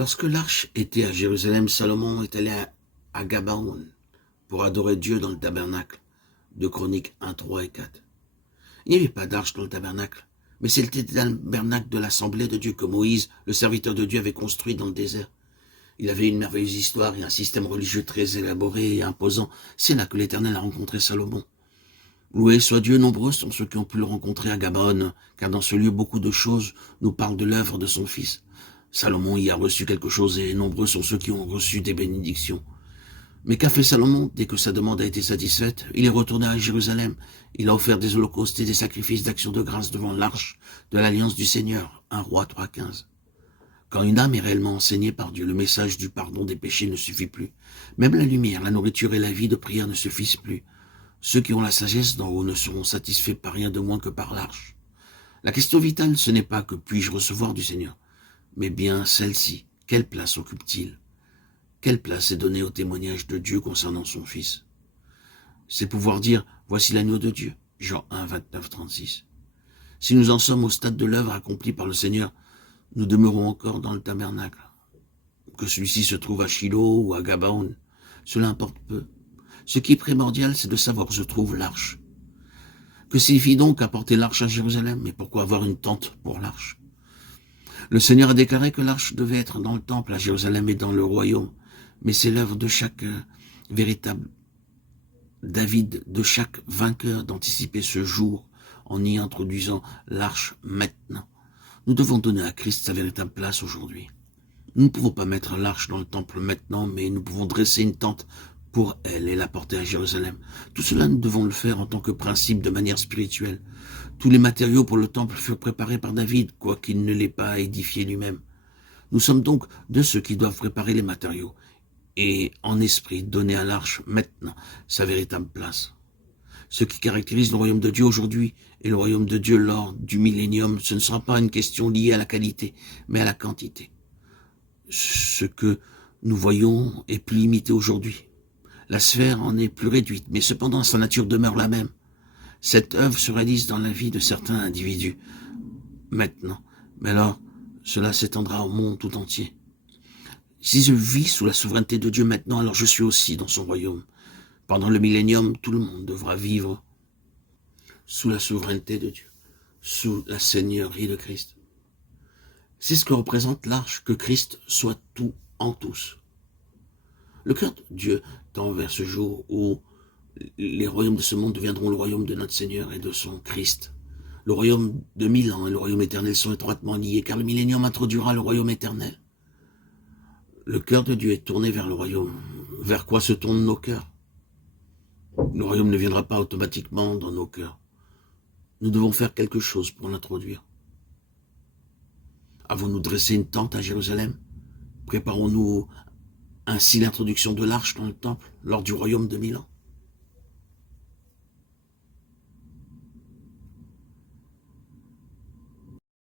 Lorsque l'arche était à Jérusalem, Salomon est allé à Gabaon pour adorer Dieu dans le tabernacle. 2 Chroniques 1, 3 et 4. Il n'y avait pas d'arche dans le tabernacle, mais c'était le tabernacle de l'assemblée de Dieu que Moïse, le serviteur de Dieu, avait construit dans le désert. Il avait une merveilleuse histoire et un système religieux très élaboré et imposant. C'est là que l'Éternel a rencontré Salomon. Loué soit Dieu, nombreux sont ceux qui ont pu le rencontrer à Gabaon, car dans ce lieu beaucoup de choses nous parlent de l'œuvre de son fils. Salomon y a reçu quelque chose et nombreux sont ceux qui ont reçu des bénédictions. Mais qu'a fait Salomon dès que sa demande a été satisfaite? Il est retourné à Jérusalem. Il a offert des holocaustes et des sacrifices d'action de grâce devant l'arche de l'alliance du Seigneur. 1 Roi 3,15. Quand une âme est réellement enseignée par Dieu, le message du pardon des péchés ne suffit plus. Même la lumière, la nourriture et la vie de prière ne suffisent plus. Ceux qui ont la sagesse d'en haut ne seront satisfaits par rien de moins que par l'arche. La question vitale, ce n'est pas que puis-je recevoir du Seigneur, mais bien celle-ci. Quelle place occupe-t-il? Quelle place est donnée au témoignage de Dieu concernant son Fils? C'est pouvoir dire, voici l'agneau de Dieu. Jean 1, 29, 36. Si nous en sommes au stade de l'œuvre accomplie par le Seigneur, nous demeurons encore dans le tabernacle. Que celui-ci se trouve à Shiloh ou à Gabaon, cela importe peu. Ce qui est primordial, c'est de savoir où se trouve l'arche. Que signifie donc apporter l'arche à Jérusalem? Et pourquoi avoir une tente pour l'arche? Le Seigneur a déclaré que l'arche devait être dans le temple à Jérusalem et dans le royaume. Mais c'est l'œuvre de chaque véritable David, de chaque vainqueur d'anticiper ce jour en y introduisant l'arche maintenant. Nous devons donner à Christ sa véritable place aujourd'hui. Nous ne pouvons pas mettre l'arche dans le temple maintenant, mais nous pouvons dresser une tente pour elle et la porter à Jérusalem. Tout cela, nous devons le faire en tant que principe de manière spirituelle. Tous les matériaux pour le temple furent préparés par David, quoiqu'il ne l'ait pas édifié lui-même. Nous sommes donc de ceux qui doivent préparer les matériaux et, en esprit, donner à l'arche maintenant sa véritable place. Ce qui caractérise le royaume de Dieu aujourd'hui et le royaume de Dieu lors du millénium, ce ne sera pas une question liée à la qualité, mais à la quantité. Ce que nous voyons est plus limité aujourd'hui. La sphère en est plus réduite, mais cependant sa nature demeure la même. Cette œuvre se réalise dans la vie de certains individus maintenant, mais alors cela s'étendra au monde tout entier. Si je vis sous la souveraineté de Dieu maintenant, alors je suis aussi dans son royaume. Pendant le millénium, tout le monde devra vivre sous la souveraineté de Dieu, sous la seigneurie de Christ. C'est ce que représente l'arche, que Christ soit tout en tous. Le cœur de Dieu tend vers ce jour où les royaumes de ce monde deviendront le royaume de notre Seigneur et de son Christ. Le royaume de 1000 ans et le royaume éternel sont étroitement liés, car le millénium introduira le royaume éternel. Le cœur de Dieu est tourné vers le royaume. Vers quoi se tournent nos cœurs? Le royaume ne viendra pas automatiquement dans nos cœurs. Nous devons faire quelque chose pour l'introduire. Avons-nous dressé une tente à Jérusalem? Préparons-nous ainsi l'introduction de l'arche dans le temple lors du royaume de 1000 ans?